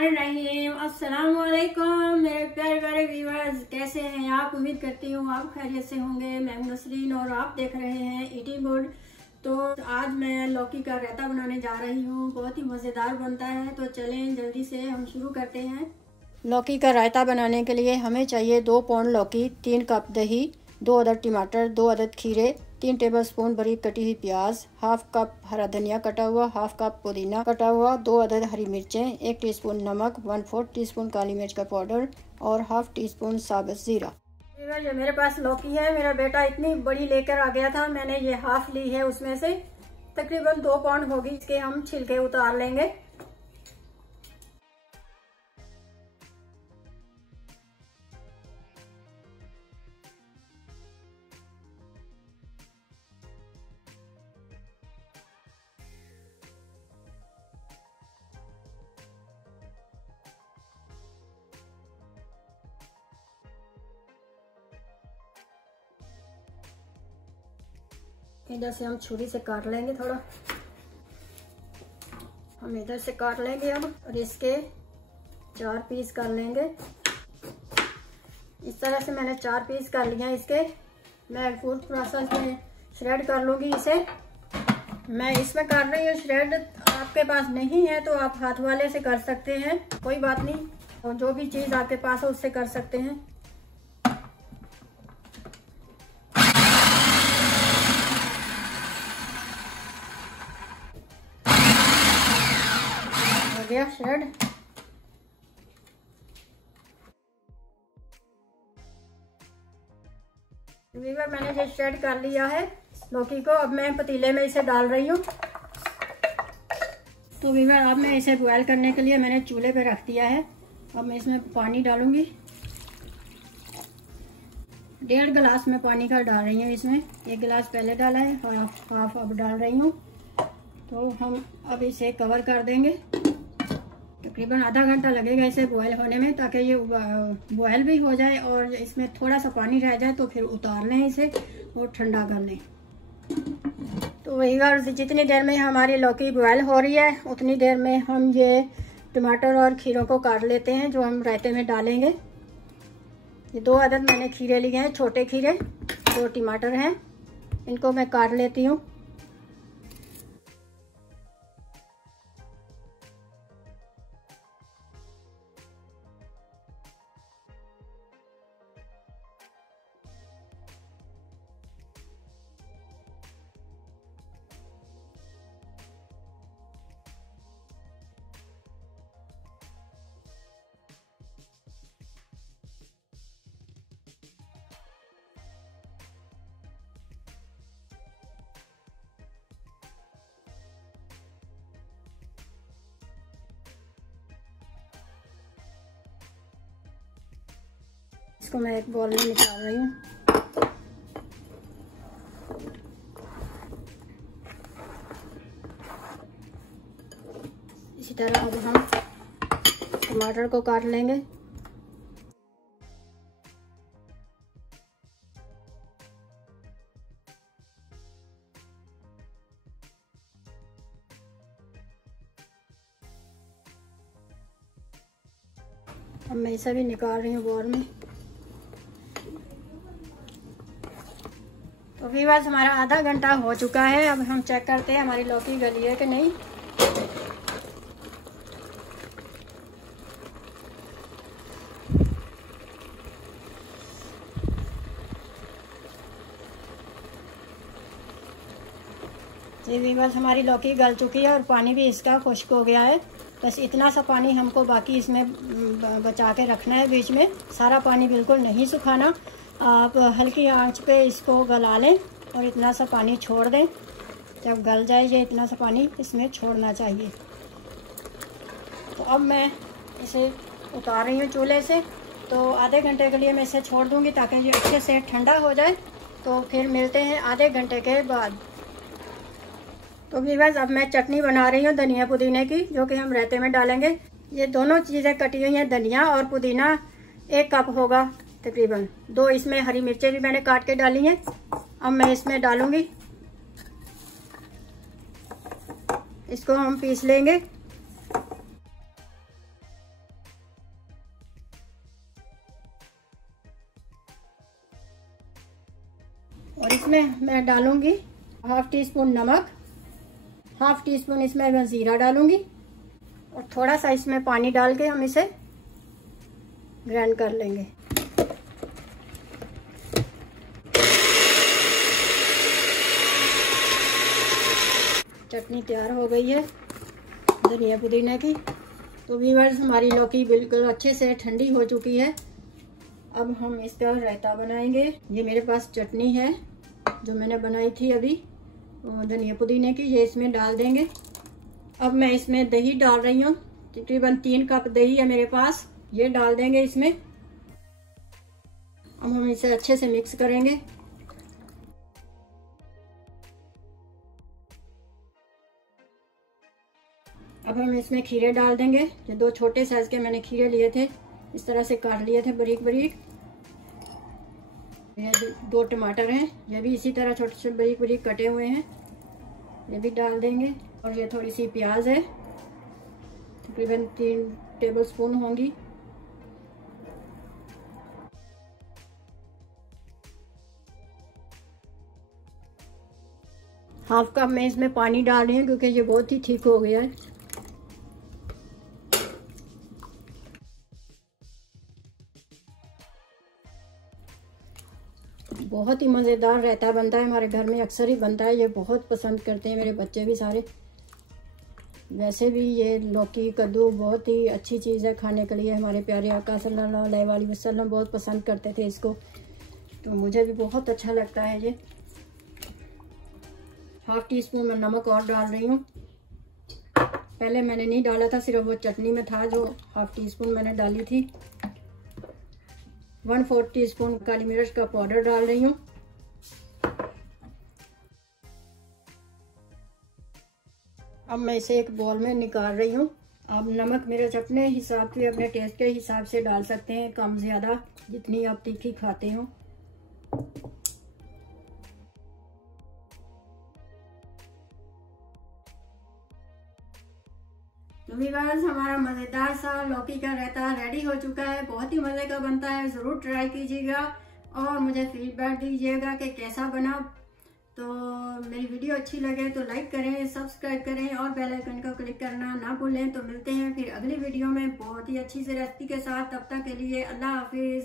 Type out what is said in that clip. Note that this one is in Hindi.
बिस्मिल्लाहिर्रहमानिर्रहीम। अस्सलाम वालेकुम मेरे प्यारे व्यूअर्स, कैसे हैं आप? उम्मीद करती हूँ आप खैरियत से होंगे। मैं नसरीन और आप देख रहे हैं ईटिंग गुड। तो आज मैं लौकी का रायता बनाने जा रही हूँ। बहुत ही मज़ेदार बनता है, तो चलें जल्दी से हम शुरू करते हैं। लौकी का रायता बनाने के लिए हमें चाहिए 2 पाउंड लौकी, 3 कप दही, 2 अदद टमाटर, 2 अदद खीरे, 3 टेबलस्पून बारीक कटी हुई प्याज, हाफ कप हरा धनिया कटा हुआ, हाफ कप पुदीना कटा हुआ, 2 अदद हरी मिर्चें, 1 टीस्पून नमक, 1/4 टीस्पून काली मिर्च का पाउडर और हाफ टीस्पून साबुत जीरा। ये मेरे पास लौकी है। मेरा बेटा इतनी बड़ी लेकर आ गया था, मैंने ये हाफ ली है। उसमें से तकरीबन 2 पाउंड होगी। इसके हम छिलके उतार लेंगे। इधर से हम छुरी से काट लेंगे थोड़ा। हम इधर से काट लेंगे अब, और इसके 4 पीस कर लेंगे। इस तरह से मैंने 4 पीस कर लिए हैं इसके। मैं फूड प्रोसेस में श्रेड कर लूँगी इसे। मैं इसमें कर रही हूँ श्रेड। आपके पास नहीं है तो आप हाथ वाले से कर सकते हैं, कोई बात नहीं। और जो भी चीज़ आपके पास है उससे कर सकते हैं। गया श्रेड। वीवर मैंने ये श्रेड कर लिया है लौकी को। अब मैं पतीले में इसे डाल रही हूँ। तो वीवर अब मैं इसे बॉयल करने के लिए मैंने चूल्हे पे रख दिया है। अब मैं इसमें पानी डालूंगी। 1.5 गिलास में पानी का डाल रही हूँ। इसमें 1 गिलास पहले डाला है, हाफ अब डाल रही हूँ। तो हम अब इसे कवर कर देंगे। तकरीबन आधा घंटा लगेगा इसे बॉयल होने में, ताकि ये बॉयल भी हो जाए और इसमें थोड़ा सा पानी रह जाए तो फिर उतार लें इसे और ठंडा कर लें। तो वही बार जितनी देर में हमारी लौकी बॉयल हो रही है उतनी देर में हम ये टमाटर और खीरों को काट लेते हैं, जो हम रायते में डालेंगे। ये 2 अदद मैंने खीरे लिए हैं, छोटे खीरे। 2 टमाटर हैं, इनको मैं काट लेती हूँ। इसको मैं एक बॉल में निकाल रही हूँ। इसी तरह अब हम टमाटर को काट लेंगे। अब मैं इसे भी निकाल रही हूँ बॉल में। तो व्यूअर्स हमारा आधा घंटा हो चुका है। अब हम चेक करते हैं हमारी लौकी गली है कि नहीं। जी व्यूअर्स हमारी लौकी गल चुकी है और पानी भी इसका खुश्क हो गया है। बस इतना सा पानी हमको बाकी इसमें बचा के रखना है बीच में। सारा पानी बिल्कुल नहीं सुखाना। आप हल्की आंच पे इसको गला लें और इतना सा पानी छोड़ दें। जब गल जाए ये इतना सा पानी इसमें छोड़ना चाहिए। तो अब मैं इसे उतार रही हूँ चूल्हे से। तो आधे घंटे के लिए मैं इसे छोड़ दूँगी ताकि ये अच्छे से ठंडा हो जाए। तो फिर मिलते हैं आधे घंटे के बाद। तो व्यूअर्स अब मैं चटनी बना रही हूँ धनिया पुदीने की, जो कि हम रायते में डालेंगे। ये दोनों चीज़ें कटी हुई हैं, धनिया और पुदीना 1 कप होगा तकरीबन। 2 इसमें हरी मिर्चें भी मैंने काट के डाली हैं। अब मैं इसमें डालूंगी। इसको हम पीस लेंगे। इसमें मैं डालूंगी 1/2 टीस्पून नमक, 1/2 टीस्पून इसमें मैं ज़ीरा डालूंगी और थोड़ा सा इसमें पानी डाल के हम इसे ग्राइंड कर लेंगे। चटनी तैयार हो गई है धनिया पुदीना की। तो व्यूअर्स, हमारी लौकी बिल्कुल अच्छे से ठंडी हो चुकी है। अब हम इसका रायता बनाएंगे। ये मेरे पास चटनी है जो मैंने बनाई थी अभी धनिया पुदीने की, ये इसमें डाल देंगे। अब मैं इसमें दही डाल रही हूँ, तकरीबन 3 कप दही है मेरे पास, ये डाल देंगे इसमें। अब हम इसे अच्छे से मिक्स करेंगे। अब हम इसमें खीरे डाल देंगे। ये 2 छोटे साइज के मैंने खीरे लिए थे, इस तरह से काट लिए थे बारीक बारीक। ये 2 टमाटर हैं, ये भी इसी तरह छोटे से बारीक बारीक कटे हुए हैं, ये भी डाल देंगे। और ये थोड़ी सी प्याज है, तकरीबन 3 टेबलस्पून होंगी। हाफ कप मैं इसमें पानी डाल रही हूँ क्योंकि ये बहुत ही ठीक हो गया है। बहुत ही मज़ेदार रायता बनता है, हमारे घर में अक्सर ही बनता है, ये बहुत पसंद करते हैं मेरे बच्चे भी सारे। वैसे भी ये लौकी कद्दू बहुत ही अच्छी चीज़ है खाने के लिए। हमारे प्यारे आका सल्लल्लाहु अलैहि वसल्लम बहुत पसंद करते थे इसको, तो मुझे भी बहुत अच्छा लगता है ये। 1/2 टीस्पून मैं नमक और डाल रही हूँ। पहले मैंने नहीं डाला था, सिर्फ वो चटनी में था जो 1/2 टीस्पून मैंने डाली थी। 1/4 टीस्पून काली मिर्च का पाउडर डाल रही हूँ। अब मैं इसे एक बॉल में निकाल रही हूँ। आप नमक मिर्च अपने हिसाब से, अपने टेस्ट के हिसाब से डाल सकते हैं, कम ज़्यादा, जितनी आप तीखी खाते हो। तो व्यूअर्स, हमारा मज़ेदार सा लौकी का रायता रेडी हो चुका है। बहुत ही मज़े का बनता है, ज़रूर ट्राई कीजिएगा और मुझे फीडबैक दीजिएगा कि कैसा बना। तो मेरी वीडियो अच्छी लगे तो लाइक करें, सब्सक्राइब करें और बेल आइकन को क्लिक करना ना भूलें। तो मिलते हैं फिर अगली वीडियो में बहुत ही अच्छी सी रेसिपी के साथ। तब तक के लिए अल्लाह हाफिज़।